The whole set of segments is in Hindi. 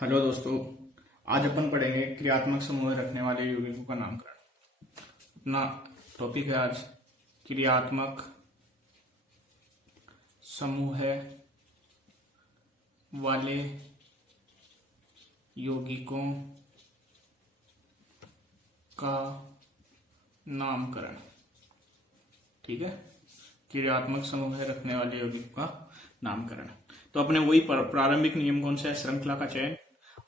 हेलो दोस्तों। आज अपन पढ़ेंगे क्रियात्मक समूह रखने वाले यौगिकों का नामकरण। अपना टॉपिक है आज क्रियात्मक समूह वाले यौगिकों का नामकरण। ठीक है, क्रियात्मक समूह रखने वाले यौगिकों का नामकरण। तो अपने वही प्रारंभिक नियम कौन सा है? श्रृंखला का चयन।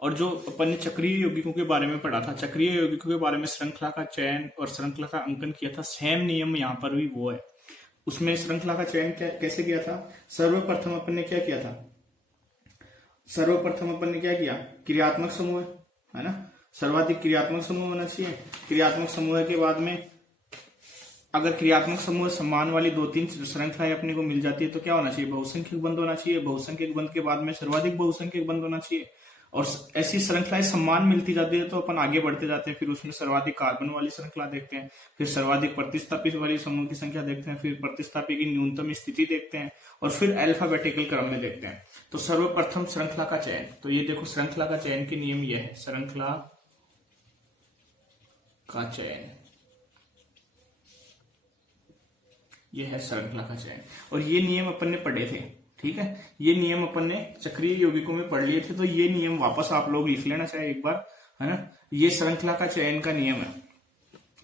और जो अपन ने चक्रीय यौगिकों के बारे में पढ़ा था, चक्रीय यौगिकों के बारे में श्रृंखला का चयन और श्रृंखला का अंकन किया था, सेम नियम यहाँ पर भी वो है। उसमें श्रृंखला का चयन कैसे किया था? सर्वप्रथम अपन ने क्या किया था? सर्वप्रथम अपन ने क्या किया? क्रियात्मक समूह है ना, सर्वाधिक क्रियात्मक समूह होना चाहिए। क्रियात्मक समूह के बाद में अगर क्रियात्मक समूह समान वाली दो तीन श्रृंखलाएं अपने को मिल जाती है तो क्या होना चाहिए? बहुसंख्यक बंध होना चाहिए। बहुसंख्यक बंध के बाद में सर्वाधिक बहुसंख्यक बंध होना चाहिए। और ऐसी श्रृंखलाएं समान मिलती जाती है तो अपन आगे बढ़ते जाते हैं। फिर उसमें सर्वाधिक कार्बन वाली श्रृंखला देखते हैं, फिर सर्वाधिक प्रतिस्थापी वाली समूह की संख्या देखते हैं, फिर प्रतिस्थापी की न्यूनतम स्थिति देखते हैं और फिर अल्फाबेटिकल क्रम में देखते हैं। तो सर्वप्रथम श्रृंखला का चयन। तो ये देखो, श्रृंखला का चयन के नियम ये है, श्रृंखला का चयन, ये है श्रृंखला का चयन। और ये नियम अपन ने पढ़े थे। ठीक है, ये नियम अपन ने चक्रीय यौगिकों में पढ़ लिए थे, तो ये नियम वापस आप लोग लिख लेना चाहिए एक बार, है ना। ये श्रृंखला का चयन का नियम है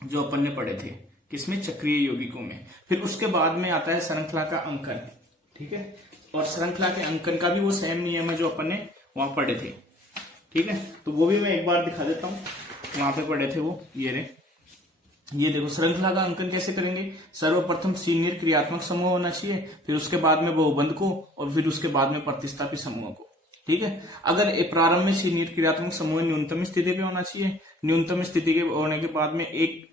जो अपन ने पढ़े थे, किसमें? चक्रीय यौगिकों में। फिर उसके बाद में आता है श्रृंखला का अंकन। ठीक है, और श्रृंखला के अंकन का भी वो सेम नियम है जो अपन ने वहां पढ़े थे। ठीक है, तो वो भी मैं एक बार दिखा देता हूं, वहां पे पढ़े थे वो। ये देखो, श्रृंखला का अंकन कैसे करेंगे? सर्वप्रथम सीनियर क्रियात्मक समूह होना चाहिए, फिर उसके बाद में बहुबंध को, और फिर उसके बाद में प्रतिस्थापी समूह को। ठीक है, अगर प्रारंभ में सीनियर क्रियात्मक समूह न्यूनतम स्थिति पे होना चाहिए। न्यूनतम स्थिति के होने के बाद में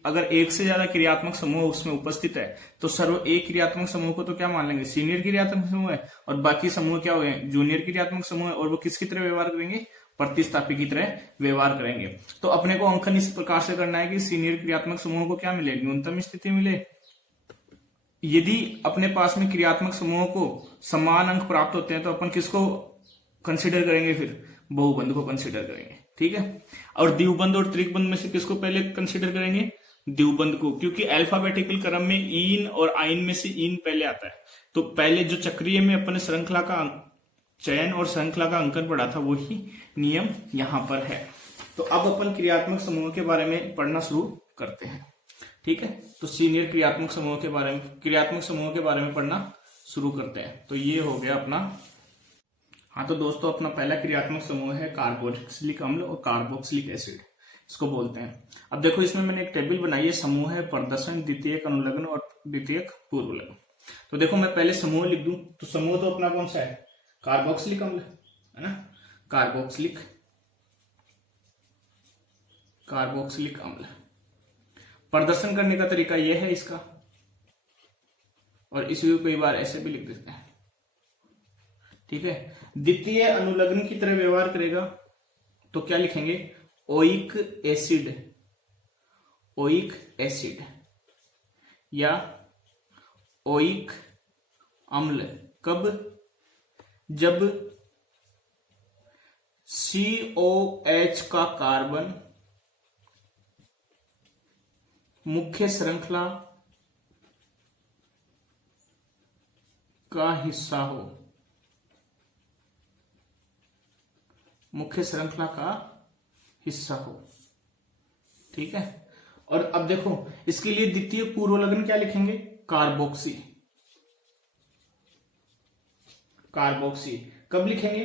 अगर एक से ज्यादा क्रियात्मक समूह उसमें उपस्थित है तो एक क्रियात्मक समूह को तो क्या मान लेंगे? सीनियर क्रियात्मक समूह है, और बाकी समूह क्या हुए? जूनियर क्रियात्मक समूह है। और वो किसकी तरह व्यवहार करेंगे? प्रतिस्थापी की तरह व्यवहार करेंगे। तो अपने को अंकन इस प्रकार से करना है कि सीनियर क्रियात्मक समूह को क्या मिले? न्यूनतम स्थिति मिले। यदि अपने पास में क्रियात्मक समूह को समान अंक प्राप्त होते हैं तो अपन किसको कंसिडर करेंगे? फिर बहुबंध को कंसिडर करेंगे। ठीक है, और द्विबंध और त्रिकबंध में से किसको पहले कंसिडर करेंगे? द्विबंध को, क्योंकि अल्फाबेटिकल क्रम में ईन और आइन में से ईन पहले आता है। तो पहले जो चक्रीय में अपन श्रृंखला का चयन और श्रृंखला का अंकन पढ़ा था, वही नियम यहां पर है। तो अब अपन क्रियात्मक समूह के बारे में पढ़ना शुरू करते हैं। ठीक है, तो सीनियर क्रियात्मक समूह के बारे में पढ़ना शुरू करते हैं। तो ये हो गया अपना। हाँ, तो दोस्तों अपना पहला क्रियात्मक समूह है कार्बोक्सिलिक अम्ल और कार्बोक्सिलिक एसिड, इसको बोलते हैं। अब देखो, इसमें मैंने एक टेबल बनाई है, समूह है प्रदर्शन, द्वितीयक अनुलग्न और द्वितीयक पूर्व लग्न। तो देखो, मैं पहले समूह लिख दूं तो समूह तो अपना कौन सा है? कार्बोक्सिलिक अम्ल है ना, कार्बोक्सिलिक अम्ल। प्रदर्शन करने का तरीका यह है इसका, और इसी को कई बार ऐसे भी लिख देते हैं। ठीक है, द्वितीय अनुलग्न की तरह व्यवहार करेगा तो क्या लिखेंगे? ओइक एसिड या ओइक अम्ल। कब? जब COH का कार्बन मुख्य श्रृंखला का हिस्सा हो, मुख्य श्रृंखला का हिस्सा हो। ठीक है, और अब देखो, इसके लिए द्वितीय पूर्व लग्न क्या लिखेंगे? कार्बोक्सी। कब लिखेंगे?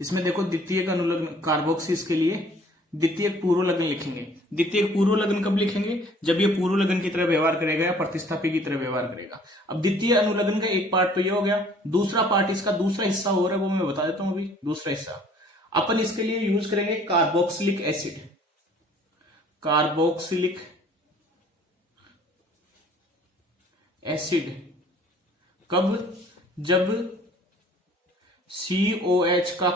इसमें देखो, द्वितीय अनुलग्न कार्बोक्सी, इसके लिए द्वितीय पूर्व लग्न लिखेंगे। द्वितीय पूर्व लग्न कब लिखेंगे? जब ये पूर्व लग्न की तरह व्यवहार करेगा या प्रतिस्थापी की तरह व्यवहार करेगा। अब द्वितीय अनुलग्न का एक पार्ट तो ये हो गया, दूसरा पार्ट, इसका दूसरा हिस्सा हो रहा है, वो मैं बता देता हूं अभी। दूसरा हिस्सा अपन इसके लिए यूज करेंगे कार्बोक्सिलिक एसिड। कब? जब COH का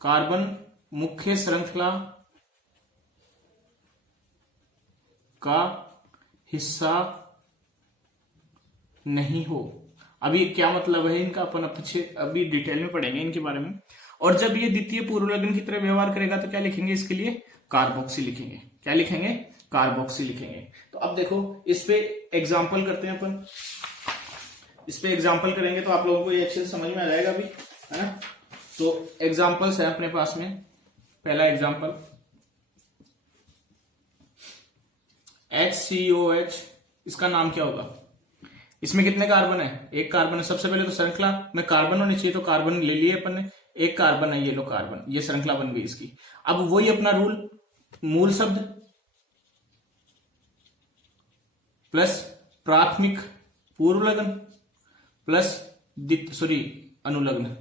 कार्बन मुख्य श्रृंखला का हिस्सा नहीं हो। अभी क्या मतलब है इनका अपन अभी डिटेल में पढ़ेंगे इनके बारे में। और जब ये द्वितीय पूर्व लग्न की तरह व्यवहार करेगा तो क्या लिखेंगे इसके लिए, कार्बोक्सी लिखेंगे। क्या लिखेंगे, कार्बोक्सी लिखेंगे। तो अब देखो इस पे एग्जाम्पल करते हैं अपन, इस पे एग्जाम्पल करेंगे तो आप लोगों को ये अच्छे से समझ में आ जाएगा अभी, है ना। तो एग्जाम्पल्स है अपने पास में। पहला एग्जाम्पल HCOH, इसका नाम क्या होगा, इसमें कितने कार्बन है, एक कार्बन है। सबसे पहले तो श्रृंखला में कार्बन होने चाहिए, तो कार्बन ले लिए अपन ने, एक कार्बन है, ये लो कार्बन, ये श्रृंखला बन गई इसकी। अब वही अपना रूल, मूल शब्द प्लस प्राथमिक पूर्व लग्न प्लस अनुलग्न,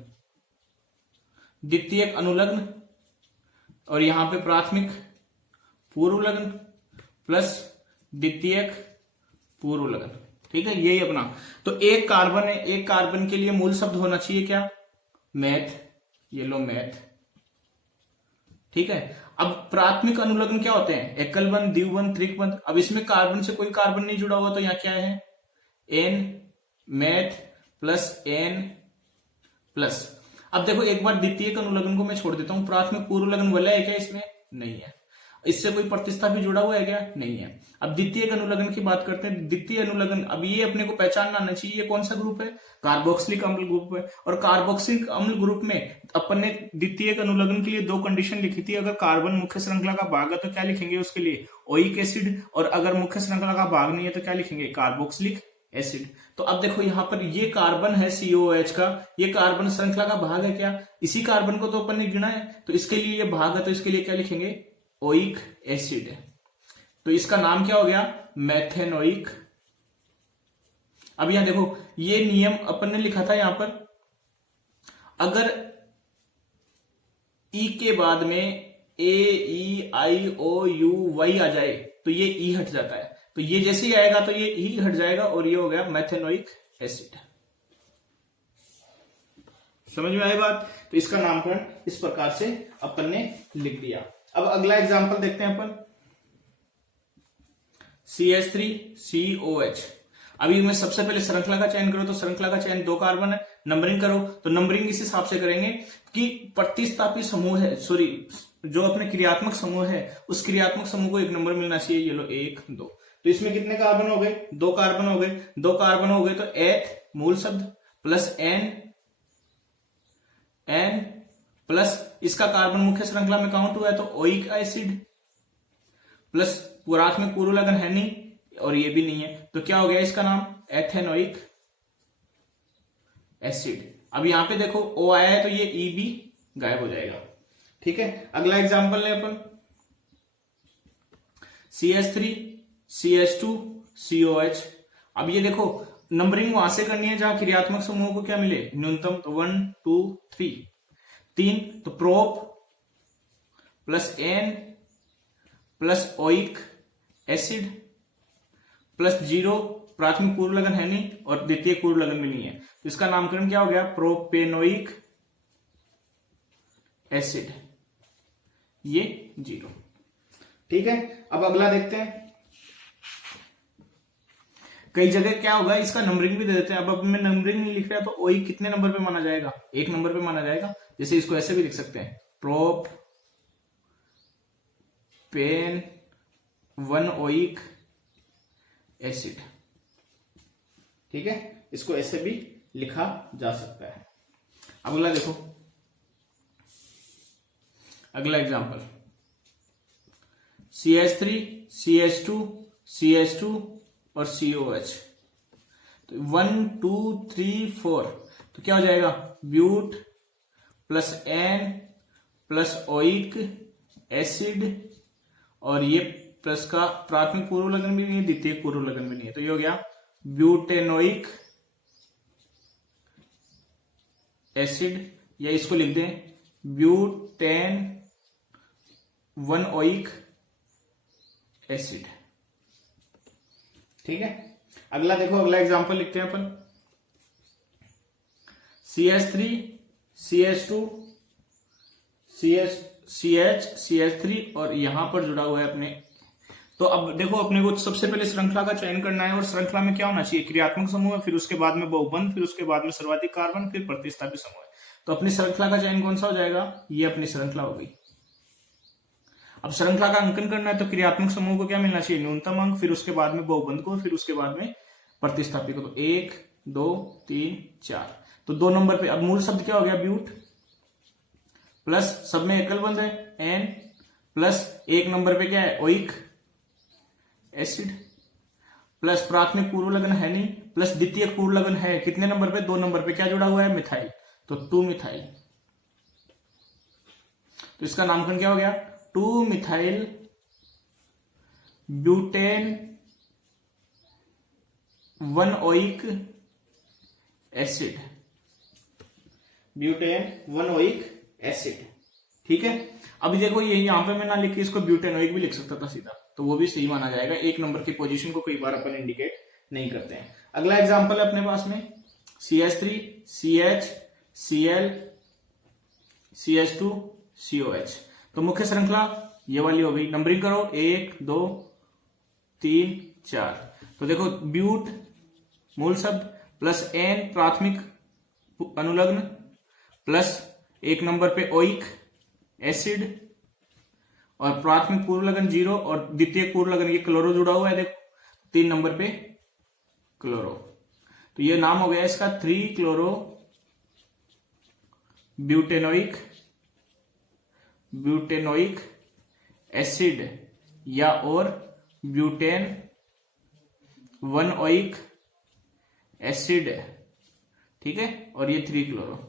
द्वितीयक अनुलग्न, और यहां पे प्राथमिक पूर्व लग्न प्लस द्वितीयक पूर्व लग्न। ठीक है, यही अपना। तो एक कार्बन है, एक कार्बन के लिए मूल शब्द होना चाहिए क्या, मैथ, ये लो मैथ। ठीक है, अब प्राथमिक अनुलग्न क्या होते हैं, एकल बंध, द्विबंध, त्रिक बंध। अब इसमें कार्बन से कोई कार्बन नहीं जुड़ा हुआ, तो यहां क्या है, an meth plus an plus. अब देखो एक बार द्वितीयक अनुलग्न को मैं छोड़ देता हूं, प्राथमिक पूर्व लग्न वाला है क्या इसमें, नहीं है। इससे कोई प्रतिस्थापी जुड़ा हुआ है क्या, नहीं है। अब द्वितीयक अनुलग्न की बात करते हैं। द्वितीय अनुलग्न, अब ये अपने को पहचानना आना चाहिए, ये कौन सा ग्रुप है, कार्बोक्सिलिक अम्ल ग्रुप है। और कार्बोक्सिलिक अम्ल ग्रुप में अपन ने द्वितीयक अनुलग्न के लिए दो कंडीशन लिखी थी। अगर कार्बन मुख्य श्रृंखला का भाग है तो क्या लिखेंगे उसके लिए, ओइक एसिड, और अगर मुख्य श्रृंखला का भाग नहीं है तो क्या लिखेंगे, कार्बोक्सिलिक एसिड। तो अब देखो यहां पर ये कार्बन है COH का, ये कार्बन श्रृंखला का भाग है क्या, इसी कार्बन को तो अपन ने गिना है, तो इसके लिए ये भाग है, तो इसके लिए क्या लिखेंगे, ओइक एसिड। तो इसका नाम क्या हो गया, मैथेनोइक। अब यहां देखो ये नियम अपन ने लिखा था, यहां पर अगर ई के बाद में AEIOU आ जाए तो ये ई हट जाता है, तो ये जैसे ही आएगा तो ये ई हट जाएगा, और ये हो गया मैथेनोइक एसिड। समझ में आई बात। तो इसका नामकरण इस प्रकार से अपन ने लिख दिया। अब अगला एग्जांपल देखते हैं अपन, CH3COH। अभी मैं सबसे पहले श्रृंखला का चयन करो, तो श्रृंखला का चयन, दो कार्बन है, नंबरिंग करो, तो नंबरिंग इस हिसाब से करेंगे कि प्रतिस्थापी समूह है, जो अपने क्रियात्मक समूह है, उस क्रियात्मक समूह को एक नंबर मिलना चाहिए। ये लो 1 2, तो इसमें कितने कार्बन हो गए, दो कार्बन हो गए, दो कार्बन हो गए, तो एथ मूल शब्द प्लस एन प्लस इसका कार्बन मुख्य श्रृंखला में काउंट हुआ है तो ओइक एसिड प्लस प्राथमिक पूर्व लग्न है नहीं, और ये भी नहीं है, तो क्या हो गया इसका नाम, एथेनोइक एसिड। अब यहां पे देखो O आया है तो ये E भी गायब हो जाएगा। ठीक है, अगला एग्जांपल ले अपन, CH3 CH2 COH। अब ये देखो नंबरिंग वहां से करनी है जहां क्रियात्मक समूह को क्या मिले, न्यूनतम, तो 1 2 3 3, तो prop plus an plus oic acid plus 0, प्राथमिक पूर्व लग्न है नहीं और द्वितीय पूर्व लग्न भी नहीं है, तो इसका नामकरण क्या हो गया, प्रोपेनोइक एसिड, ये 0। ठीक है, अब अगला देखते हैं। कई जगह क्या होगा, इसका नंबरिंग भी दे देते हैं। अब मैं नंबरिंग नहीं लिख रहा तो ओइक कितने नंबर पे माना जाएगा, 1 नंबर पे माना जाएगा। जैसे इसको ऐसे भी लिख सकते हैं, प्रोप पेन 1 ओइक एसिड। ठीक है, इसको ऐसे भी लिखा जा सकता है। अगला देखो, अगला एग्जांपल, CH3 CH2 CH2 और COH, तो 1 2 3 4, तो क्या हो जाएगा, but plus an plus oic acid, और ये प्लस का प्राथमिक पूर्व लग्न भी नहीं है, द्वितीय पूर्व लग्न भी नहीं है, तो ये हो गया ब्यूटेनोइक एसिड, या इसको लिख दें ब्यूटेन 1 ओइक एसिड। ठीक है, अगला देखो, अगला एग्जांपल लिखते हैं अपन, CH3 CH2 CH CH3, और यहां पर जुड़ा हुआ है अपने तो अब देखो अपने को सबसे पहले श्रृंखला का चयन करना है, और श्रृंखला में क्या होना चाहिए, क्रियात्मक समूह, फिर उसके बाद में बहुबंध, फिर उसके बाद में सर्वाधिक कार्बन, फिर प्रतिस्थापी समूह है। तो अपनी श्रृंखला का चयन कौन सा हो जाएगा, ये अपनी श्रृंखला हो गई। अब श्रृंखला का अंकन करना है तो क्रियात्मक समूह को क्या मिलना चाहिए, न्यूनतम अंक, फिर उसके बाद में बहुबंध को, फिर उसके बाद में प्रतिस्थापी को। तो 1 2 3 4। तो 2 नंबर पे अब मूल शब्द क्या हो गया, ब्यूट, प्लस सब में एकल बंध है एन, प्लस 1 नंबर पे क्या है, ओइक एसिड, प्लस प्राथमिक पूर्व लगन है नहीं, प्लस द्वितीय पूर्व लगन है, कितने नंबर पे, 2 नंबर पे, क्या जुड़ा हुआ है, मिथाइल, तो 2 मिथाइल। तो इसका नामकरण क्या हो गया, 2 methyl butane 1 oic acid, butane 1 oic acid. ठीक है, अभी देखो ये यहां पे मैं ना लिख के इसको ब्यूटेनोइक भी लिख सकता था सीधा, तो वो भी सही माना जाएगा। 1 नंबर की पोजीशन को कई बार अपन इंडिकेट नहीं करते हैं। अगला एग्जांपल है अपने पास में CH3 CH Cl CH2 COH। तो मुख्य श्रृंखला ये वाली हो गई, नंबरिंग करो 1 2 3 4। तो देखो ब्यूट मूल शब्द, प्लस एन प्राथमिक अनुलग्न, प्लस 1 नंबर पे ओइक एसिड, और प्राथमिक पूर्व लगन 0, और द्वितीय पूर्व लगन ये क्लोरो जुड़ा हुआ है, देखो 3 नंबर पे क्लोरो। तो ये नाम हो गया इसका 3 क्लोरो ब्यूटेनोइक एसिड, या और ब्यूटेन 1 ओइक एसिड। ठीक है, और ये 3 क्लोरो।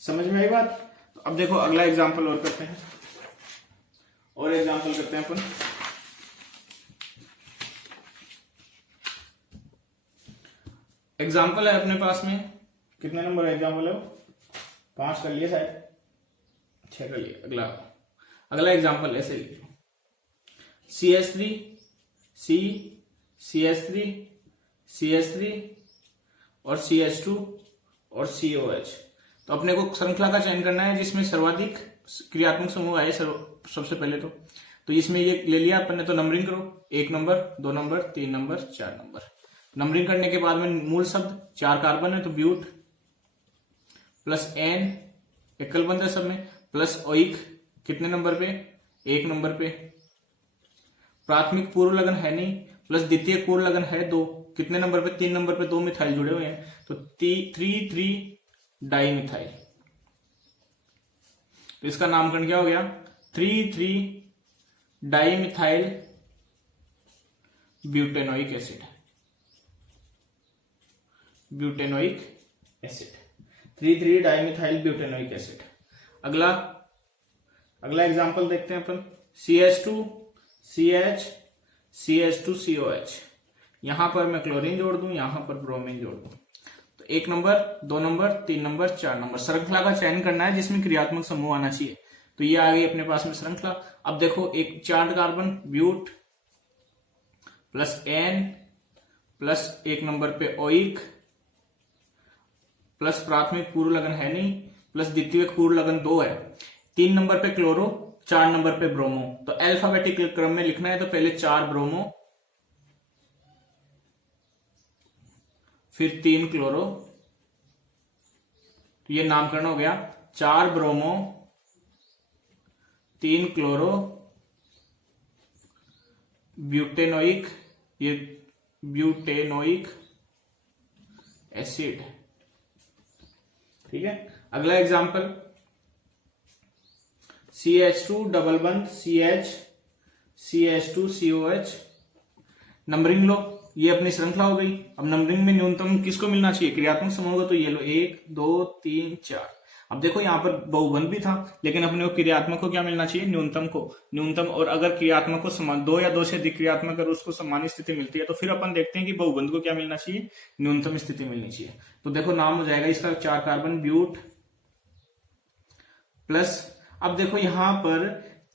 समझ में आई बात। अब देखो अगला एग्जांपल और करते हैं, और एग्जांपल करते हैं अपन। एग्जांपल है अपने पास में, कितने नंबर एग्जांपल है, 5 कर लिए शायद, 6 कर लिए। अगला एग्जांपल ऐसे लिखिए, CH3 C CH3 CH3 और CH2 और COH। तो अपने को श्रृंखला का चयन करना है जिसमें सर्वाधिक क्रियात्मक समूह आए सबसे पहले। तो इसमें ये ले लिया अपन ने, तो नंबरिंग करो 1 number 2 number 3 number 4 number. Numbering करने के बाद में मूल शब्द 4 कार्बन है तो ब्यूट, प्लस एन एकल बंध है सब में, प्लस ओइक कितने नंबर पे, 1 नंबर पे, प्राथमिक पूर्व लगन है नहीं, प्लस द्वितीय पूर्व लगन है 2, कितने नंबर पे, 3 नंबर पे 2 मिथाइल जुड़े हुए हैं, तो 3 डाई मिथाइल। तो इसका नामकरण क्या हो गया, 3 di methyl butanoic acid, butanoic acid, 3 di methyl butanoic acid. अगला एग्जांपल देखते हैं अपन, CH2 CH CH2 COH। यहां पर मैं क्लोरीन जोड़ दूं, यहां पर ब्रोमीन जोड़ दूं। तो 1 नंबर 2 नंबर 3 नंबर 4 नंबर श्रृंखला का चयन करना है जिसमें क्रियात्मक समूह आना चाहिए। तो ये आ गई अपने पास में श्रृंखला। अब देखो एक 4 carbon but, plus an, plus 1 number पे ओइक, प्लस प्राथमिक पूर्व लगन है नहीं, प्लस द्वितीय पूर्व लगन 2 है, 3 नंबर पे क्लोरो, 4 नंबर पे ब्रोमो। तो अल्फाबेटिक क्रम में लिखना है, तो पहले 4 ब्रोमो, फिर 3 क्लोरो। तो ये नामकरण हो गया 4 ब्रोमो 3 क्लोरो ब्यूटेनोइक, ये ब्यूटेनोइक एसिड। ठीक है, अगला एग्जांपल CH2 डबल बंद CH CH2 COH। नंबरिंग लो, ये अपनी श्रृंखला हो गई। अब नंबरिंग में न्यूनतम किसको मिलना चाहिए, क्रियात्मक समूह को। तो ये लो 1 2 3 4। अब देखो यहाँ पर बहुबंध भी था, लेकिन अपने को क्रियात्मक को क्या मिलना चाहिए, न्यूनतम को, न्यूनतम। और अगर क्रियात्मक को समान 2 या 2 से अधिक क्रियात्मक अगर उसको समान स्थिति मिलती है तो फिर अपन देखते हैं कि बहुबंध को क्या मिलना चाहिए, न्यूनतम स्थिति मिलनी चाहिए। तो देखो नाम हो जाएगा इसका 4 कार्बन ब्यूट, प्लस अब देखो यहां पर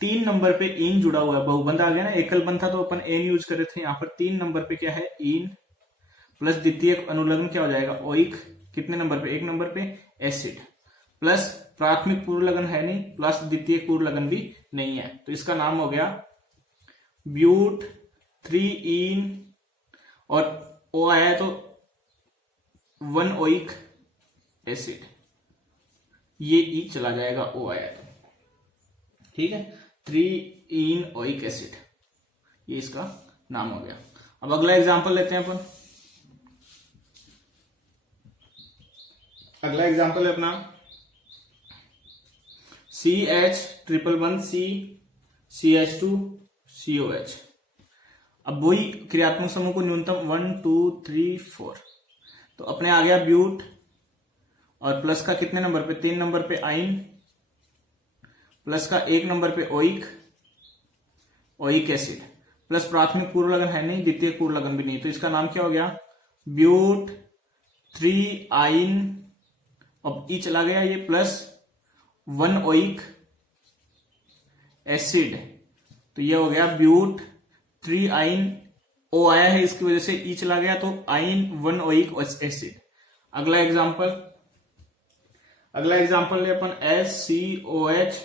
3 नंबर पे इन जुड़ा हुआ है, बहुबंध आ गया ना, एकल बंध था तो अपन एन यूज कर रहे थे। यहाँ पर 3 नंबर पे क्या है, इन, प्लस द्वितीय अनुलग्न क्या हो जाएगा, ओइक, कितने नंबर पे, 1 नंबर पे एसिड, प्लस प्राथमिक पूर्व लगन है नहीं, प्लस द्वितीय पूर्व लगन भी नहीं है, तो इसका नाम हो गया ब्यूट 3 और ओ आया तो 1 ओइक एसिड, ये ई चला जाएगा, ओ आया तो, ठीक है, 3 ओइक एसिड, ये इसका नाम हो गया। अब अगला एग्जांपल लेते हैं अपन। अगला एग्जांपल है अपना CH111C CH2 COH। अब वही क्रियात्मक समूह को न्यूनतम 1 2 3 4, तो अपने आ गया ब्यूट, और प्लस का कितने नंबर पे, 3 नंबर पे आइन, प्लस का 1 नंबर पे ओइक एसिड, प्लस प्राथमिक पूर्व लगन है नहीं, द्वितीय पूर्व लगन भी नहीं, तो इसका नाम क्या हो गया ब्यूट 3 आइन, अब ई चला गया ये, प्लस 1 ओइक एसिड, तो ये हो गया ब्यूट 3 आइन, ओ आया है इसकी वजह से ई चला गया, तो आइन 1 ओइक एसिड। अगला एग्जांपल ले अपन SCOH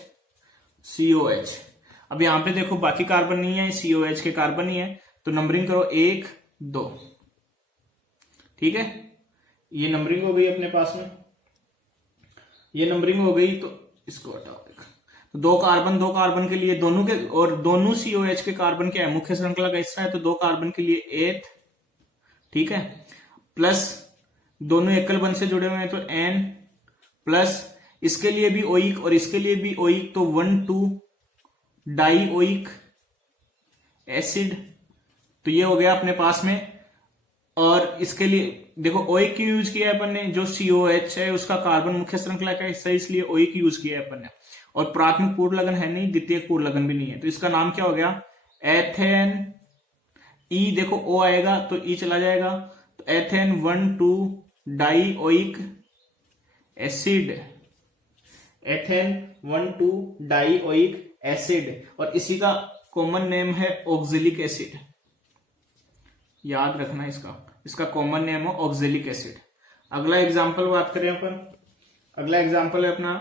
COH। अब यहां पे देखो बाकी कार्बन नहीं है, COH के कार्बन ही है, तो नंबरिंग करो 1 2, ठीक है, ये नंबरिंग हो गई अपने पास में, ये नंबरिंग हो गई, तो इसको हटाओ। तो 2 कार्बन के लिए दोनों के, और दोनों COH के कार्बन क्या है, मुख्य श्रृंखला का हिस्सा है, तो 2 कार्बन के लिए 8, ठीक है, प्लस दोनों एकल बंध से जुड़े हुए हैं तो N, प्लस इसके लिए भी ओइक और इसके लिए भी ओइक, तो 1 2 डाई ओइक एसिड, तो ये हो गया अपने पास में। और इसके लिए देखो ओइक की यूज किया है अपन ने, जो COH है उसका कार्बन मुख्य श्रृंखला का हिस्सा, इसलिए ओइक यूज किया है अपन ने, और प्राथमिक पूर्व लगन है नहीं, द्वितीय पूर्व लगन भी नहीं है, तो इसका नाम क्या हो गया एथेन, ई देखो ओ आएगा तो ई चला जाएगा, तो ethane 1 2 die oic acid, ethane 1 2 die oic acid, और इसी का कॉमन नेम है ऑक्जेलिक एसिड, याद रखना इसका कॉमन नेम है ऑक्जेलिक एसिड। अगला एग्जांपल बात करें अपन, अगला एग्जांपल है अपना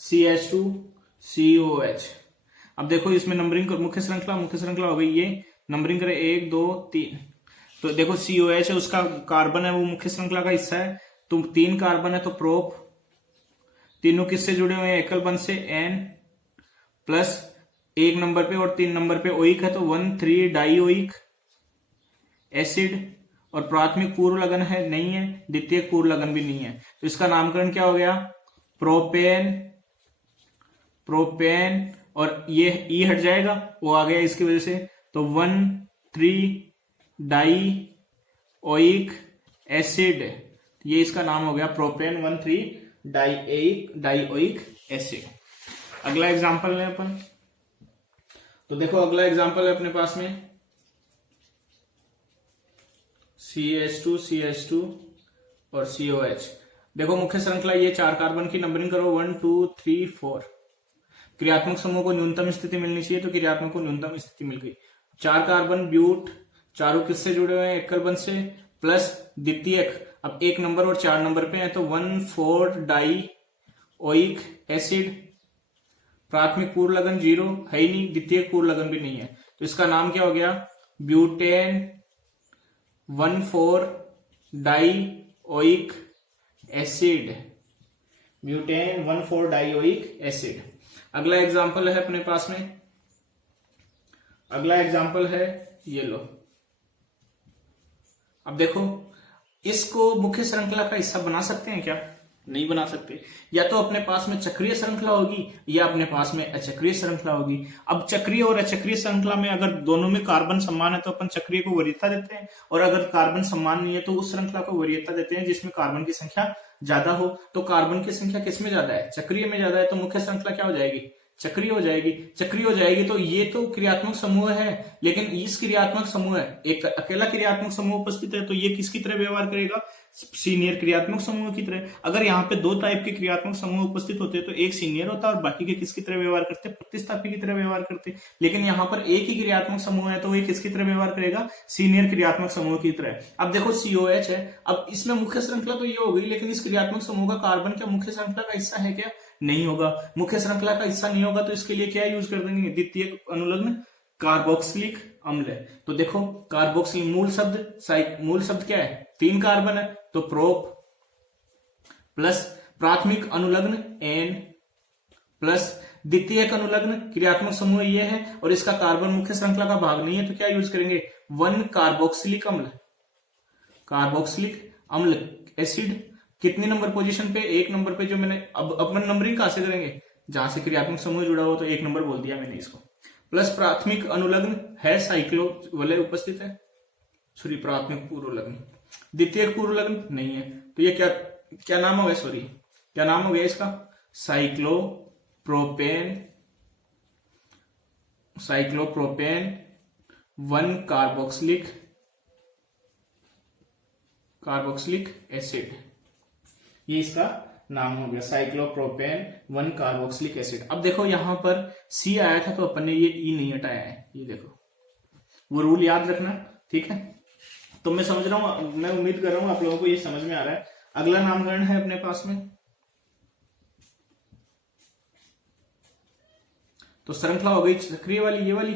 CH2 COH। अब देखो इसमें नंबरिंग मुख्य श्रृंखला हो गई, ये नंबरिंग करें 1 2 3, तो देखो COH है उसका कार्बन है वो मुख्य श्रृंखला का हिस्सा है, तो 3 कार्बन है, तो प्रोप, तीनों किससे जुड़े हुए हैं, एकल बंध से N, प्लस 1 नंबर पे और 3 नंबर पे ओइक है, तो 1 3 डाई ओइक एसिड, और प्राथमिक पूर्व लगन है नहीं है, द्वितीय पूर्व लगन भी नहीं है, तो इसका नामकरण क्या हो गया प्रोपेन, और ये ई हट जाएगा, वो आ गया इसकी वजह से, तो 1 3 डाई ओइक एसिड, ये इसका नाम हो गया प्रोपेन 1 3 डाई ओइक एसिड। अगला एग्जांपल लें अपन, तो देखो अगला एग्जांपल है अपने पास में CH2 और COH। देखो मुख्य श्रृंखला ये 4 कार्बन की नंबरिंग करो 1 2 3 4, क्रियात्मक समूह को न्यूनतम स्थिति मिलनी चाहिए, तो क्रियात्मक को न्यूनतम स्थिति मिल गई, 4 कार्बन ब्यूट, चारों किससे जुड़े हुए हैं, एकल बंध से, प्लस द्वितीयक, अब 1 नंबर और 4 नंबर पे है, तो 1 4 डाई ओइक एसिड, प्राथमिक पूर्व लगन 0 है ही नहीं, द्वितीय पूर्व लगन भी नहीं है, तो इसका नाम क्या हो गया butane 1 4 die oic acid, butane 1 4 die oic acid. अगला एग्जांपल है अपने पास में, अगला एग्जांपल है ये लो। अब देखो इसको मुख्य श्रृंखला का हिस्सा बना सकते हैं क्या, नहीं बना सकते, या तो अपने पास में चक्रीय श्रृंखला होगी या अपने पास में अचक्रीय श्रृंखला होगी। अब चक्रीय और अचक्रीय श्रृंखला में अगर दोनों में कार्बन समान है तो अपन चक्रीय को वरीयता देते हैं, और अगर कार्बन समान नहीं है तो उस श्रृंखला को वरीयता देते हैं जिसमें कार्बन की संख्या ज्यादा हो। तो कार्बन की संख्या किसमें ज्यादा है, चक्रीय में ज्यादा है, तो मुख्य श्रृंखला क्या हो जाएगी चक्रीय हो जाएगी। चक्रीय हो जाएगी तो ये तो क्रियात्मक समूह है, लेकिन इस क्रियात्मक समूह है, एक अकेला क्रियात्मक समूह उपस्थित है, तो ये किसकी तरह व्यवहार करेगा? सीनियर क्रियात्मक समूह की तरह। अगर यहाँ पे दो टाइप के क्रियात्मक समूह उपस्थित होते तो एक सीनियर होता और बाकी के किसकी तरह व्यवहार करते? प्रतिस्थापी की तरह व्यवहार करते। लेकिन यहाँ पर एक ही क्रियात्मक समूह है तो ये किसकी तरह व्यवहार करेगा? सीनियर क्रियात्मक समूह की तरह। अब देखो COH है, अब इसमें मुख्य श्रृंखला तो ये हो गई, लेकिन इस क्रियात्मक समूह का कार्बन क्या मुख्य श्रृंखला का हिस्सा है क्या? नहीं होगा। मुख्य श्रृंखला का हिस्सा नहीं होगा तो इसके लिए क्या यूज कर देंगे? द्वितीय अनुलग्न कार्बोक्सिलिक अम्ल। तो देखो कार्बोक्सिल मूल शब्द क्या है? 3 कार्बन है तो प्रोप प्लस प्राथमिक अनुलग्न N प्लस द्वितीयक अनुलग्न क्रियात्मक समूह ये है और इसका कार्बन मुख्य श्रृंखला का भाग नहीं है तो क्या यूज करेंगे? 1 कार्बोक्सिलिक अम्ल। कार्बोक्सिलिक अम्ल एसिड कितने नंबर पोजीशन पे? 1 नंबर पे। जो मैंने अब अपन नंबरिंग कहां से करेंगे? जहां से क्रियात्मक समूह जुड़ा हो तो 1 नंबर बोल दिया मैंने इसको। प्लस प्राथमिक अनुलग्न है साइक्लो वलय उपस्थित है, सॉरी प्राथमिक पूर्व लग्न। द्वितीय पूर्व लग्न नहीं है तो ये क्या नाम हो गया? सॉरी क्या नाम हो गया इसका? साइक्लोप्रोपेन 1 कार्बोक्सिलिक एसिड, ये इसका नाम हो गया साइक्लोप्रोपेन 1 कार्बोक्सिलिक एसिड। अब देखो यहां पर C आया था तो अपन ने ये E नहीं हटाया है, ये देखो वो रूल याद रखना, ठीक है। तो मैं समझ रहा हूं, मैं उम्मीद कर रहा हूं आप लोगों को ये समझ में आ रहा है। अगला नामकरण है अपने पास में, तो श्रृंखला हो गई चक्रीय वाली, ये वाली।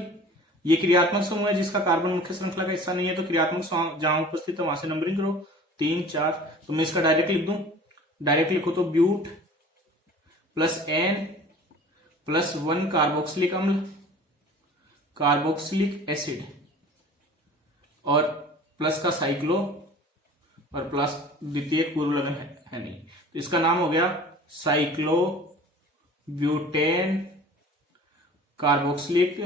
ये क्रियात्मक समूह है जिसका कार्बन मुख्य श्रृंखला का हिस्सा नहीं है, तो क्रियात्मक जहां उपस्थित है वहां से नंबरिंग करो 3 4। तो मैं इसका डायरेक्ट लिख दूं, डायरेक्ट लिखो तो but plus N plus 1 carboxylic अम्ल कार्बोक्सिलिक एसिड और प्लस का साइक्लो और प्लस द्वितीय पूर्व लग्न है नहीं, तो इसका नाम हो गया साइक्लो ब्यूटेन कार्बोक्सिलिक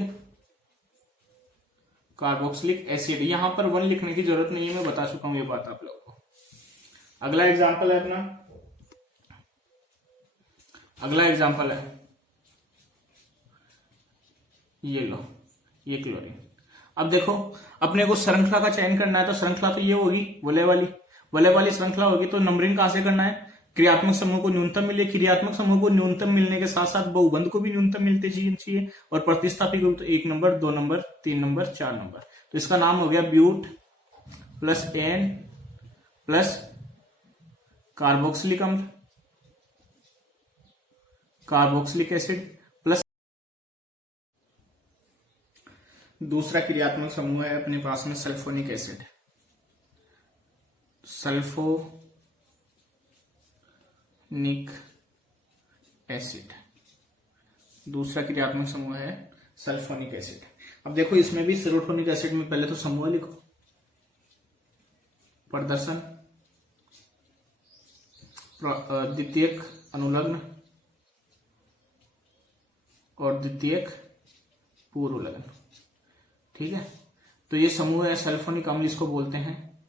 एसिड। यहां पर 1 लिखने की जरूरत नहीं है, मैं बता चुका हूं ये बात आप लोगों को। अगला एग्जांपल है अपना, अगला एग्जांपल है ये लो, ये क्लोरीन। अब देखो अपने को श्रृंखला का चयन करना है, तो श्रृंखला तो ये होगी वलय वाली श्रृंखला होगी, तो नंबरिंग कहां से करना है? क्रियात्मक समूह को न्यूनतम मिले, क्रियात्मक समूह को न्यूनतम मिलने के साथ साथ बहुबंध को भी न्यूनतम मिलते चाहिए और प्रतिस्थापी को तो 1 नंबर 2 नंबर 3 नंबर 4 नंबर। तो इसका नाम हो गया but plus N plus carboxylic अम्ल कार्बोक्सिलिक एसिड प्लस दूसरा क्रियात्मक समूह है अपने पास में सल्फोनिक एसिड, सल्फोनिक एसिड। दूसरा क्रियात्मक समूह है सल्फोनिक एसिड। अब देखो इसमें भी सेरोटोनिक एसिड में पहले तो समूह लिखो, प्रदर्शन द्वितीयक अनुलग्न और द्वितीयक पूर्व लग्न, ठीक है। तो ये समूह है सल्फोनिक अम्ल, इसको बोलते हैं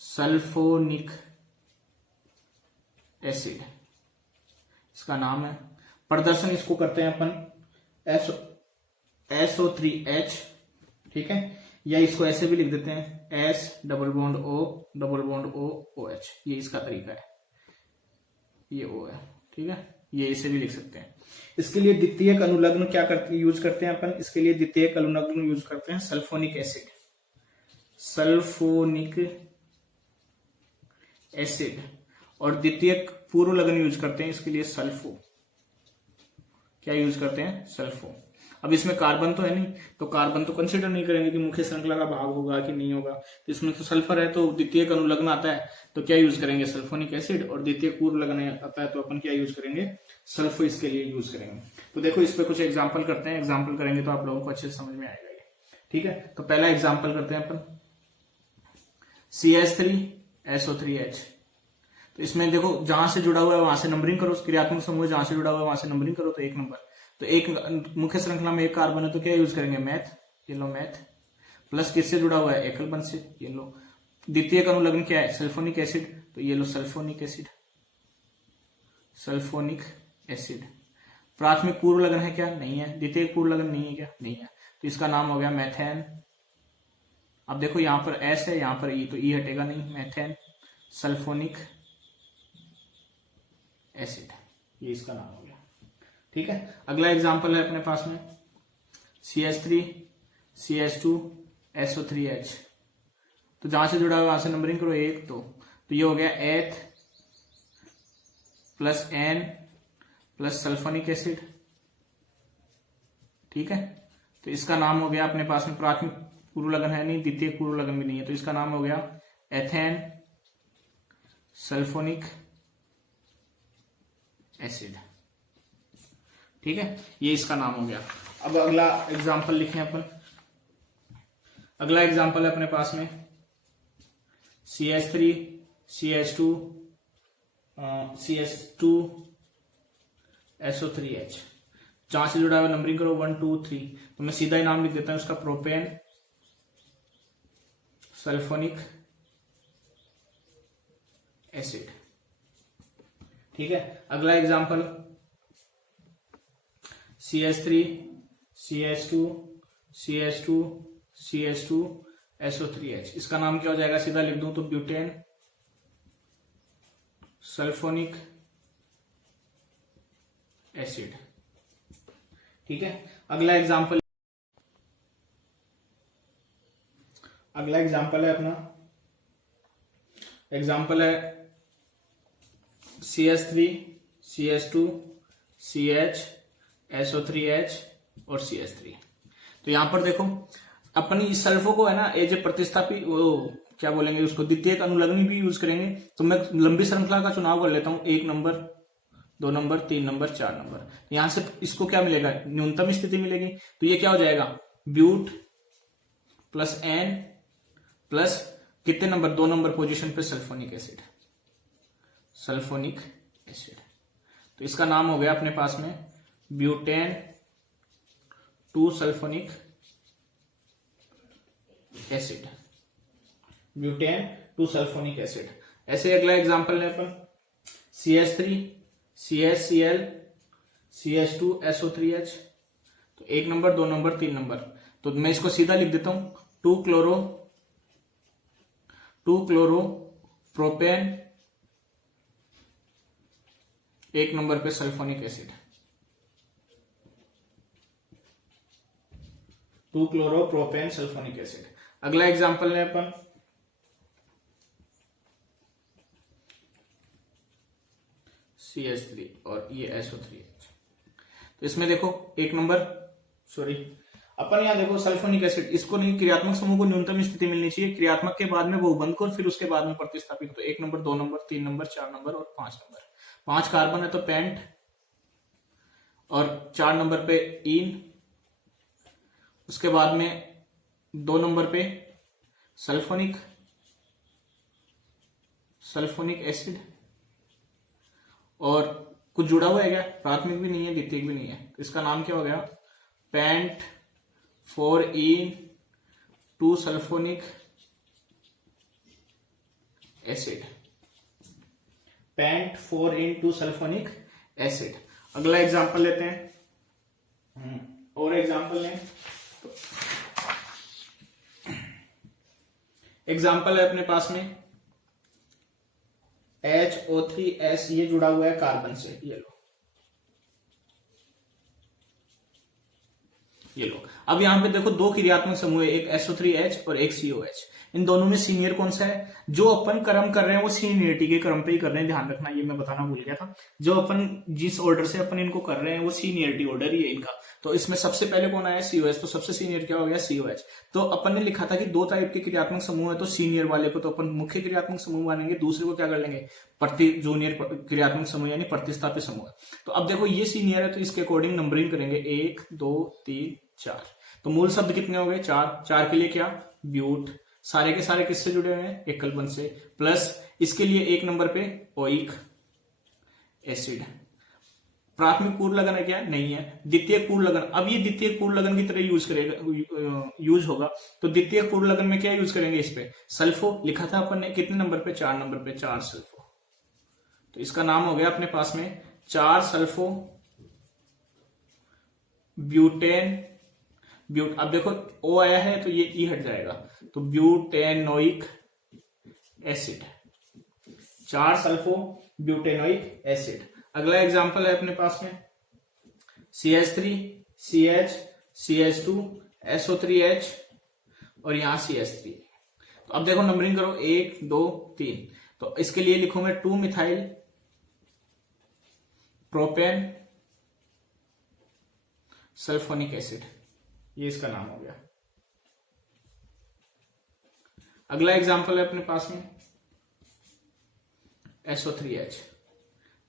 सल्फोनिक एसिड, इसका नाम है। प्रदर्शन इसको करते हैं अपन SO3H, ठीक है, या इसको ऐसे भी लिख देते हैं S double bond O OH, ये इसका तरीका है, ये O है, ठीक है, ये इसे भी लिख सकते हैं। इसके लिए द्वितीयक अनुलग्न क्या यूज करते हैं अपन? इसके लिए द्वितीयक अनुलग्न यूज करते हैं सल्फोनिक एसिड और द्वितीयक पूर्व लग्न यूज करते हैं इसके लिए सल्फो। क्या यूज करते हैं? सल्फो। अब इसमें कार्बन तो है नहीं, तो कार्बन तो कंसिडर नहीं करेंगे कि मुख्य श्रृंखला का भाग होगा कि नहीं होगा, तो इसमें तो सल्फर है, तो द्वितीयक अनुलग्न आता है तो क्या यूज करेंगे? Sulphonic acid. और द्वितीयक पूर्व लग्न आता है तो अपन क्या यूज करेंगे? सल्फो इसके लिए यूज करेंगे। तो देखो इस पे कुछ एग्जाम्पल करते हैं, एग्जाम्पल करेंगे तो आप लोगों को अच्छे से समझ में आएगा ये, ठीक है। तो पहला एग्जाम्पल करते हैं अपन CH3SO3H। तो इसमें देखो जहां से जुड़ा हुआ है वहां से नंबरिंग करो, क्रियात्मक समूह जहां से जुड़ा हुआ है वहां से नंबरिंग करो, तो 1 नंबर। तो एक मुख्य श्रृंखला में 1 कार्बन है तो क्या यूज करेंगे? मैथ, ये लो मैथ। प्लस किससे जुड़ा हुआ है? एकल बंध से, ये लो। द्वितीयक अनुलग्न क्या है? सल्फोनिक एसिड, तो ये लो सल्फोनिक एसिड। प्राथमिक पूर्व लगन है क्या? नहीं है। द्वितीय पूर्व लगन नहीं है क्या? नहीं है। तो इसका नाम हो गया मेथेन। अब देखो यहाँ पर एस है, यहाँ पर ई, तो ई हटेगा नहीं, मेथेन सल्फोनिक एसिड, ये इसका नाम हो गया। ठीक है, अगला एग्जांपल है अपने पास में CH3 CH2 SO3H। तो जहां से जुड़ा हुआ वहां से नंबरिंग करो 1 2, तो ये हो गया eth plus an plus sulphonic acid. ठीक है, तो इसका नाम हो गया अपने पास में, प्राथमिक पूर्व लगन है नहीं, द्वितीय पूर्व लगन भी नहीं है, तो इसका नाम हो गया एथेन सल्फोनिक एसिड। ठीक है, ये इसका नाम हो गया। अब अगला एग्जांपल लिखें अपन। अगला एग्जांपल है अपने पास में CH3 CH2 CH2 SO3H। जहां से जुड़ा हुआ नंबरिंग करो 1 2 3, तो मैं सीधा ही नाम लिख देता हूं उसका, प्रोपेन सल्फोनिक एसिड। ठीक है, अगला example CH3 CH2 CH2 CH2 SO3H। इसका नाम क्या हो जाएगा? सीधा लिख दूं तो ब्यूटेन सल्फोनिक एसिड। ठीक है, अगला एग्जांपल है अपना, एग्जांपल है CH3 CH2 CH SO3H और CH3। तो यहां पर देखो अपनी इस सल्फो को है ना एज ए प्रतिस्थापी, वो क्या बोलेंगे उसको, द्वितीयक अनुलग्नी भी यूज करेंगे। तो मैं लंबी श्रृंखला का चुनाव कर लेता हूं, 1 नंबर 2 नंबर 3 नंबर 4 नंबर। यहां से इसको क्या मिलेगा? न्यूनतम स्थिति मिलेगी। तो ये क्या हो जाएगा? ब्यूट प्लस एन प्लस कितने नंबर? 2 नंबर पोजीशन पे सल्फोनिक एसिड, सल्फोनिक एसिड। तो इसका नाम हो गया अपने पास में butane 2 sulphonic acid, butane 2 sulphonic acid. ऐसे अगला एग्जांपल है अपन CH3 CHCl CH2 SO3H। तो 1 नंबर 2 नंबर 3 नंबर, तो मैं इसको सीधा लिख देता हूं 2 क्लोरो प्रोपेन 1 नंबर पे sulphonic acid, 2 chloro propane sulphonic acid. अगला एग्जांपल है अपन CH3 और ये SO3H। तो इसमें देखो 1 नंबर, सॉरी अपन यहां देखो सल्फोनिक एसिड, इसको नहीं, क्रियात्मक समूह को न्यूनतम स्थिति मिलनी चाहिए, क्रियात्मक के बाद में बहुबंध को और फिर उसके बाद में प्रतिस्थापित। तो 1 नंबर 2 नंबर 3 नंबर 4 नंबर और 5 नंबर। 5 कार्बन है तो पेंट, और 4 नंबर पे इन, उसके बाद में 2 नंबर पे सल्फोनिक एसिड, और कुछ जुड़ा हुआ है क्या? प्राथमिक भी नहीं है द्वितीयक भी नहीं है, तो इसका नाम क्या हो गया? पेंट 4 इन 2 सल्फोनिक एसिड, पेंट 4 इन 2 सल्फोनिक एसिड। अगला एग्जांपल लेते हैं, और एग्जांपल लें तो एग्जांपल है अपने पास में HO3S, ये जुड़ा हुआ है कार्बन से, ये लो। अब यहां पे देखो 2 क्रियात्मक समूह है, एक SO3H और एक COH। इन दोनों में सीनियर कौन सा है? जो अपन क्रम कर रहे हैं वो सीनियरिटी के क्रम पे ही कर रहे हैं, ध्यान रखना, ये मैं बताना भूल गया था। जो अपन जिस ऑर्डर से अपन इनको कर रहे हैं वो सीनियरिटी ऑर्डर ही है इनका। तो इसमें सबसे पहले कौन आया? COH, तो सबसे सीनियर क्या हो गया? COH। तो अपन ने लिखा था कि 2 टाइप के क्रियात्मक समूह है, तो सीनियर वाले को तो अपन मुख्य क्रियात्मक समूह मानेंगे, दूसरे को क्या कर लेंगे? जूनियर क्रियात्मक समूह यानी प्रतिस्थापित समूह। तो अब देखो ये सीनियर है तो इसके अकॉर्डिंग नंबरिंग करेंगे 1 2 3 4। तो मूल शब्द कितने हो गए? 4। 4 के लिए क्या? ब्यूट, सारे के सारे किससे जुड़े हुए हैं? एकल बंध से, प्लस इसके लिए 1 नंबर पे ओइक एसिड। प्राथमिक पूर्व लगन है क्या? नहीं है। द्वितीय पूर्व लगन, अब ये द्वितीय पूर्व लगन की तरह यूज होगा। तो द्वितीय पूर्व लगन में क्या यूज करेंगे? इस पे सल्फो लिखा था अपन ने, कितने नंबर पे? 4 नंबर पे 4 सल्फो। तो इसका नाम हो गया अपने पास में 4 सल्फो ब्यूटेन अब देखो ओ आया है तो ये ई हट जाएगा, तो butanoic acid, 4 sulpho butanoic acid. अगला एग्जांपल है अपने पास में CH3 CH CH2 SO3H और यहां CH3। तो अब देखो नंबरिंग करो 1 2 3, तो इसके लिए लिखूंगा 2 मिथाइल प्रोपेन सल्फोनिक एसिड, ये इसका नाम हो गया। अगला एग्जांपल है अपने पास में SO3H।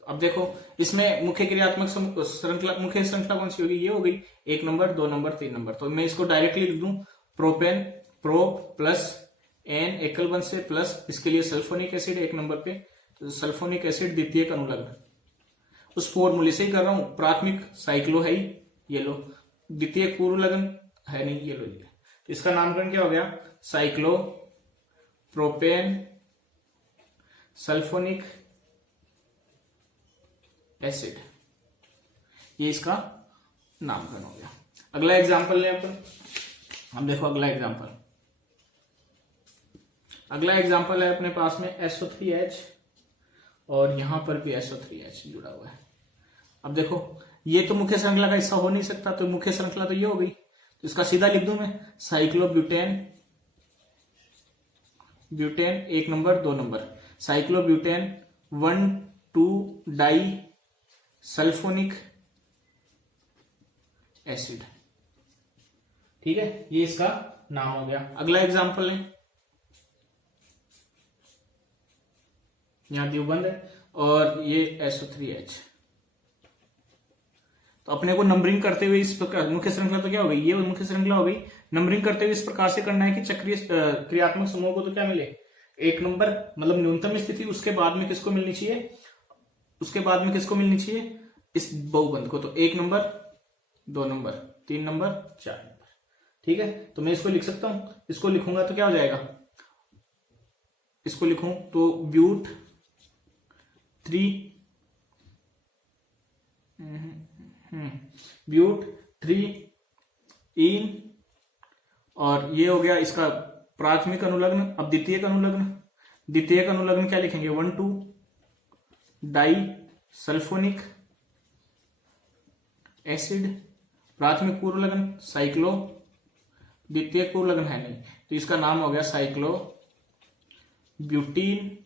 तो अब देखो इसमें मुख्य क्रियात्मक श्रृंखला, मुख्य श्रृंखला कौन सी होगी, ये हो गई 1 नंबर 2 नंबर 3 नंबर। तो मैं इसको डायरेक्टली लिख दूं प्रोपेन, प्रोप प्लस एन एकल बंध से प्लस इसके लिए सल्फोनिक एसिड 1 नंबर पे, तो सल्फोनिक एसिड द्वितीयक अनुलग्न, उस फॉर्मूले से ही कर रहा हूं। प्राथमिक साइक्लो है ही, ये लो, द्वितीयक पूर्व लगन है नहीं, ये लो ये। तो इसका नामकरण क्या हो गया, साइक्लो प्रोपेन सल्फोनिक एसिड, ये इसका नामकरण हो गया। अगला एग्जांपल ले अपन, हम देखो अगला एग्जांपल है अपने पास में SO3H और यहां पर भी SO3H जुड़ा हुआ है। अब देखो ये तो मुख्य श्रृंखला का हिस्सा हो नहीं सकता, तो मुख्य श्रृंखला तो ये हो गई, तो इसका सीधा लिख दूं मैं cyclobutane 1 number 2 number, cyclobutane 1,2 di sulphonic acid, ठीक है, ये इसका नाम हो गया। अगला एग्जांपल है, यहां द्विबंध है और ये SO3H। तो अपने को नंबरिंग करते हुए इस प्रकार, मुख्य श्रृंखला तो क्या हो गई, ये मुख्य श्रृंखला हो गई। नंबरिंग करते हुए इस प्रकार से करना है कि चक्रीय क्रियात्मक समूह को तो क्या मिले, 1 नंबर मतलब न्यूनतम स्थिति, उसके बाद में किसको मिलनी चाहिए, इस बहुबंध को, तो 1 नंबर 2 नंबर 3 नंबर 4 नंबर, ठीक है। तो मैं इसको लिख सकता हूं, इसको लिखूंगा तो क्या हो जाएगा, इसको लिखूं तो ब्यूट 3 इन, और ये हो गया इसका प्राथमिक अनुलग्न। अब द्वितीयक अनुलग्न क्या लिखेंगे, 1,2 डाई सल्फोनिक एसिड, प्राथमिक पूर्व लगन साइक्लो, द्वितीयक पूर्व लगन है नहीं, तो इसका नाम हो गया साइक्लो ब्यूटीन।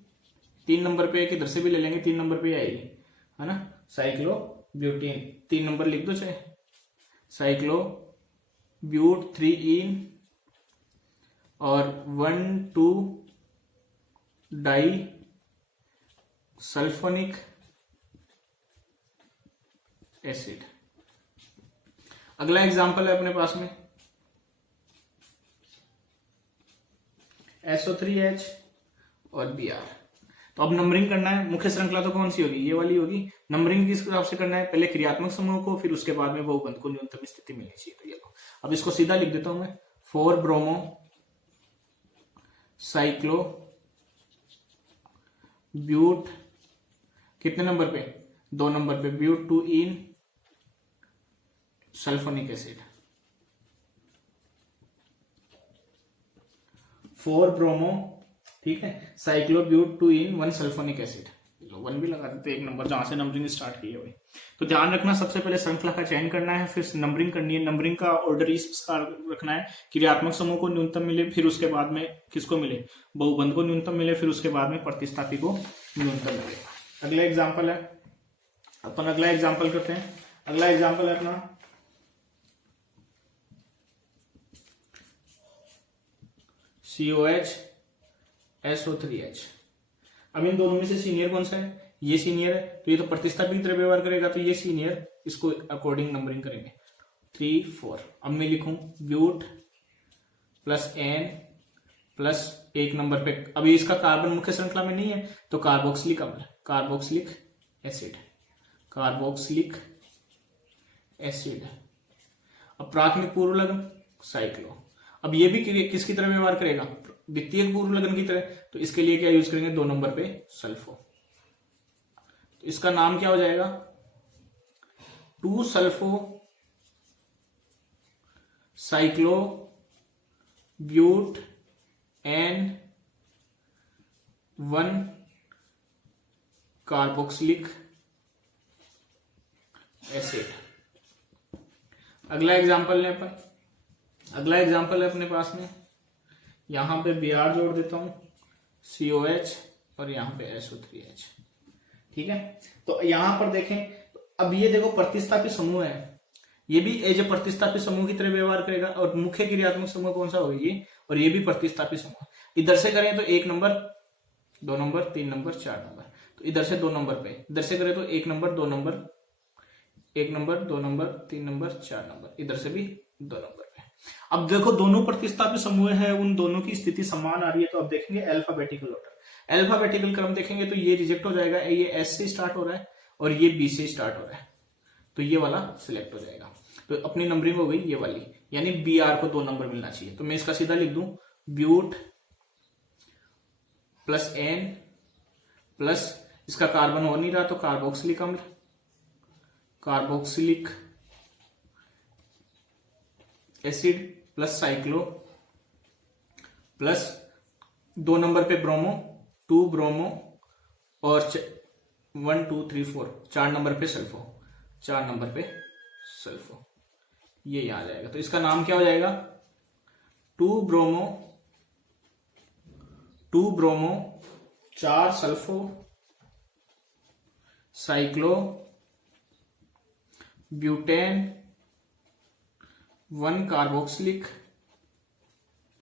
3 नंबर पे किधर से भी ले लेंगे, 3 नंबर पे आएगी, है ना, साइक्लो ब्यूटीन 3 नंबर लिख दो चाहे, साइक्लो ब्यूट 3 इन और 1,2 डाई सल्फोनिक एसिड। अगला एग्जांपल है अपने पास में SO3H और Br। तो अब नंबरिंग करना है, मुख्य श्रृंखला तो कौन सी होगी, ये वाली होगी। नंबरिंग किस हिसाब से करना है, पहले क्रियात्मक समूह को, फिर उसके बाद में बहुबंध को न्यूनतम स्थिति मिलनी चाहिए, तो ये लो। अब इसको सीधा लिख देता हूं मैं, 4 ब्रोमो साइक्लो ब्यूट, कितने नंबर पे, 2 नंबर पे, but 2 ene sulphonic acid, 4 bromo, ठीक है, साइक्लोब्यूट 2 इन 1 सल्फोनिक एसिड, 1 भी लगा देते 1 नंबर, जहां से नंबरिंग स्टार्ट की है वही। तो ध्यान रखना, सबसे पहले श्रृंखला का चयन करना है, फिर नंबरिंग करनी है। नंबरिंग का ऑर्डर इस प्रकार रखना है, क्रियात्मक समूह को न्यूनतम मिले, फिर उसके बाद में किसको मिले, बहुबंध को न्यूनतम मिले, फिर उसके बाद में प्रतिस्थापी को न्यूनतम मिले। अगला एग्जाम्पल है, अपन अगला एग्जाम्पल करते हैं। अगला एग्जाम्पल है अपना COH SO3H। अब इन दोनों में से सीनियर कौन सा है, ये सीनियर है, तो ये तो प्रतिस्थापित द्रव्य व्यवहार करेगा, तो ये सीनियर, इसको अकॉर्डिंग नंबरिंग करेंगे 3 4। अब मैं लिखूं but plus an plus 1 number पे, अभी इसका कार्बन मुख्य श्रृंखला में नहीं है, तो कार्बोक्सिलिक अम्ल, कार्बोक्सिलिक एसिड। अब प्राथमिक पूर्व लगन साइक्लो। अब ये भी किसकी तरह व्यवहार करेगा, द्वितीयक पूर्व लगन की तरह, तो इसके लिए क्या यूज करेंगे, 2 नंबर पे सल्फो। तो इसका नाम क्या हो जाएगा, 2 sulpho cyclo but an 1 carboxylic acid. अगला एग्जांपल है अपने पास में, यहां पे Br जोड़ देता हूं, COH और यहां पे SO3H। ठीक है, तो यहां पर देखें, अब ये देखो प्रतिस्थापी समूह है, ये भी एज ए प्रतिस्थापी समूह की तरह व्यवहार करेगा। और मुख्य क्रियात्मक समूह कौन सा होगा, ये, और ये भी प्रतिस्थापी समूह। इधर से करें तो 1 नंबर, 2 नंबर, 3 नंबर, 4 नंबर, तो इधर से 2 नंबर पे, इधर से करें तो 1 number, 2 number, 1 number, 2 number, 3 number, 4 number, इधर से भी 2 नंबर पे। अब देखो दोनों प्रतिस्थापी समूह है, उन दोनों की स्थिति समान आ रही है, तो अब देखेंगे अल्फाबेटिकल ऑर्डर। अल्फाबेटिकल क्रम देखेंगे तो ये रिजेक्ट हो जाएगा, ये S से स्टार्ट हो रहा है और ये B से स्टार्ट हो रहा है, तो ये वाला सिलेक्ट हो जाएगा। तो अपनी नंबरिंग हो गई ये वाली, यानी Br को 2 नंबर मिलना चाहिए। तो मैं इसका सीधा लिख दूं, ब्यूट प्लस N प्लस, इसका कार्बन हो नहीं रहा तो कार्बोक्सिलिक अम्ल, carboxylic acid plus cyclo plus 2 number पे ब्रोमो, 2 ब्रोमो और 1 2 3 4 4 नंबर पे सल्फो, 4 नंबर पे सल्फो, ये आ जाएगा। तो इसका नाम क्या हो जाएगा, 2 bromo 4 sulpho cyclo butane 1 carboxylic